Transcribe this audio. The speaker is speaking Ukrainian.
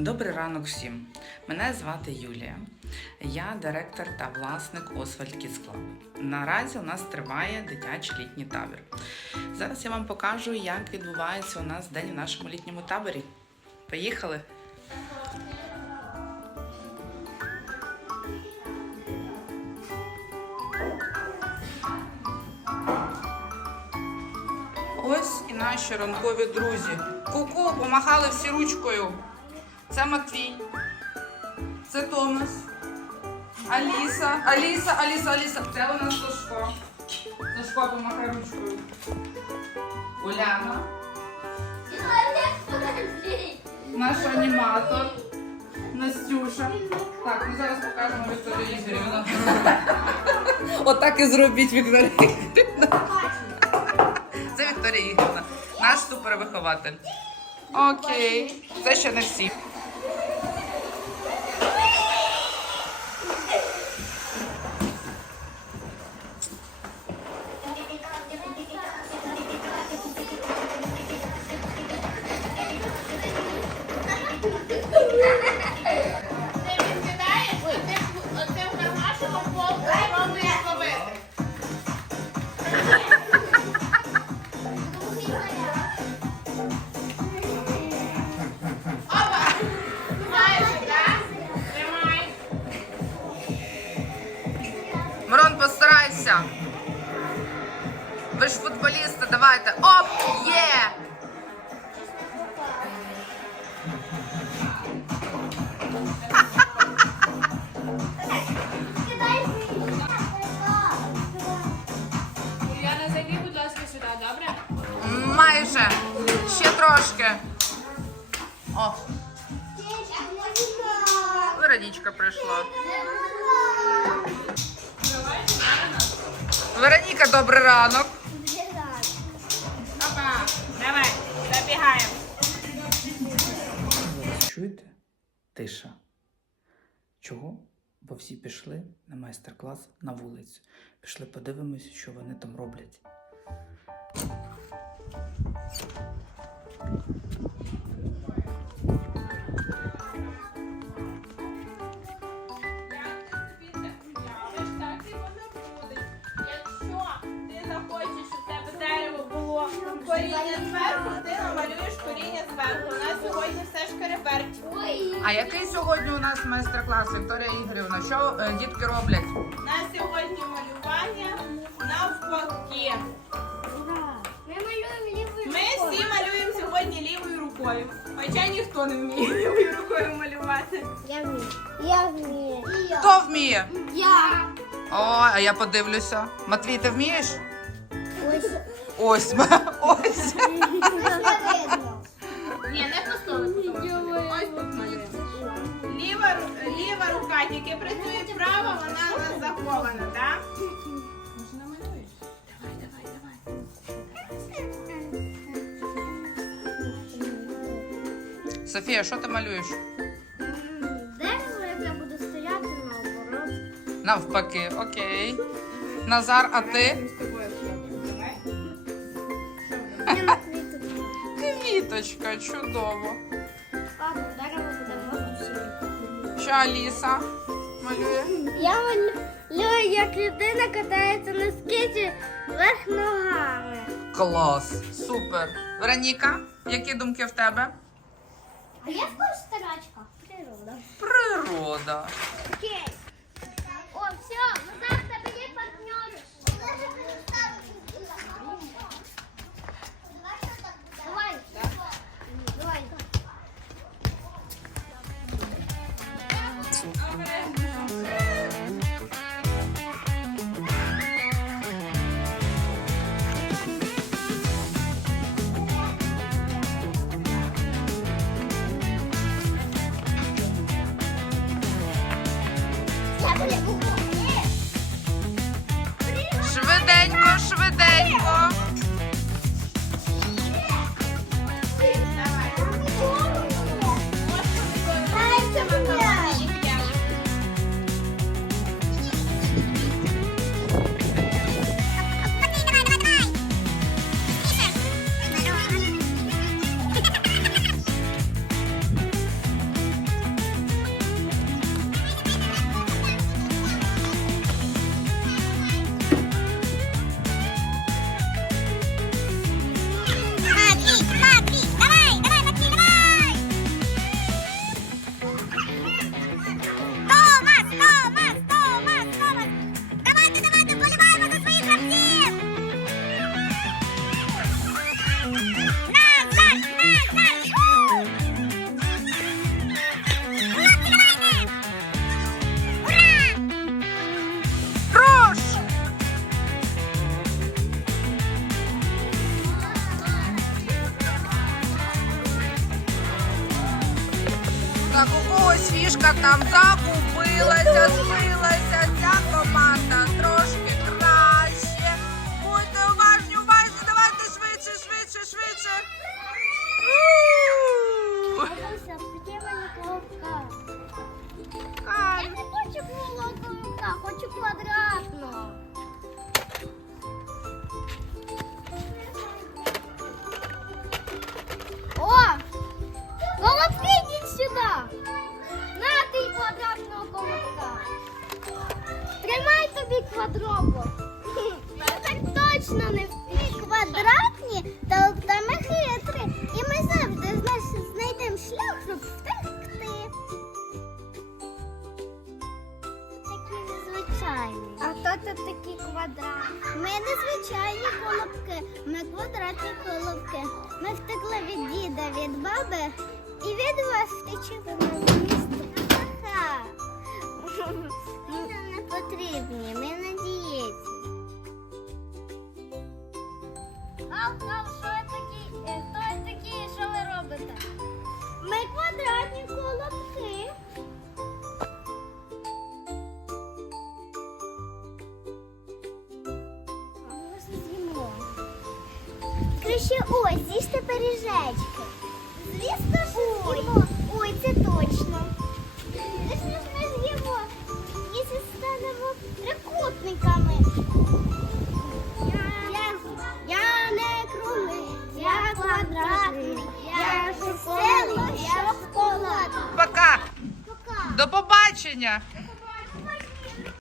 Добрий ранок всім. Мене звати Юлія. Я директор та власник Kids Club. Наразі у нас триває дитячий літній табір. Зараз я вам покажу, як відбувається у нас день у нашому літньому таборі. Поїхали! Ось і наші ранкові друзі. Ку-ку, помахали всі ручкою. Це Матвій. Це Томас. Аліса. Аліса, Аліса, Аліса. Це у нас Сашко. Сашко, помахай ручкою. Уляна. Наш аніматор. Настюша. Так, ми зараз покажемо Вікторію Ігорівну. Отак і зробіть Вікторія Ігорівна. Це Вікторія Ігорівна, наш супервихователь. Окей, це ще не всі. Ви ж футболісти, давайте. Оп! Є! Уляна, зайди, будь ласка, сюди, добре? Майже. Ще трошки. О, Веронічка прийшла. Вероніка, добрий ранок. Забігаємо. Чуєте? Тиша. Чого? Бо всі пішли на майстер-клас на вулицю. Пішли подивимось, що вони там роблять. Якщо ти захочеш, щоб тебе дерево було коріння зверху, коріння. У нас сьогодні все шкереберть. А який сьогодні у нас майстер-клас, Вікторія Ігорівна? Що е, дітки роблять? У нас сьогодні малювання навпаки. Ми всі малюємо сьогодні лівою рукою. Хоча ніхто не вміє лівою рукою малювати. Я вмію. Я вмію. Хто вміє? Я. О, а я подивлюся. Матвій, ти вмієш? Ось. Ось, ось. Ні, не по. Ось тут малюємо. Ліва, ліва рука тільки працює права, вона у нас захована, так? Може намалюєш? Давай, давай, давай. Софія, що ти малюєш? Дерево, яке буде стояти наоборот. Навпаки, окей. Назар, а ти? Квіточка, чудово. Ладно, всі. Що Аліса малює? Я малюю, як людина катається на скейті вверх ногами. Клас, супер. Вероніка, які думки в тебе? А я скоро старачка. Природа. Природа. Окей. Я буду у когось фішка там загубилася, збилася. Ця точно не квадратні, то, то ми хитрі. І ми завжди знайдемо шлях, щоб втекти. Такі незвичайні. А хто тут такі квадратні? Ми незвичайні колобки, ми квадратні колобки. Ми втекли від діда, від баби і від вас втечемо на місто. Ха-ха. Ми нам не потрібні, ми на Краще ось, з'їжте пиріжечки. Звісно ж з'їмо. Ой, це точно. Звісно ж ми з'їмо. Якщо станемо трикутниками. Я, я не круглий, я квадратний, я веселий, я шоколадний. Пока. Пока. До побачення.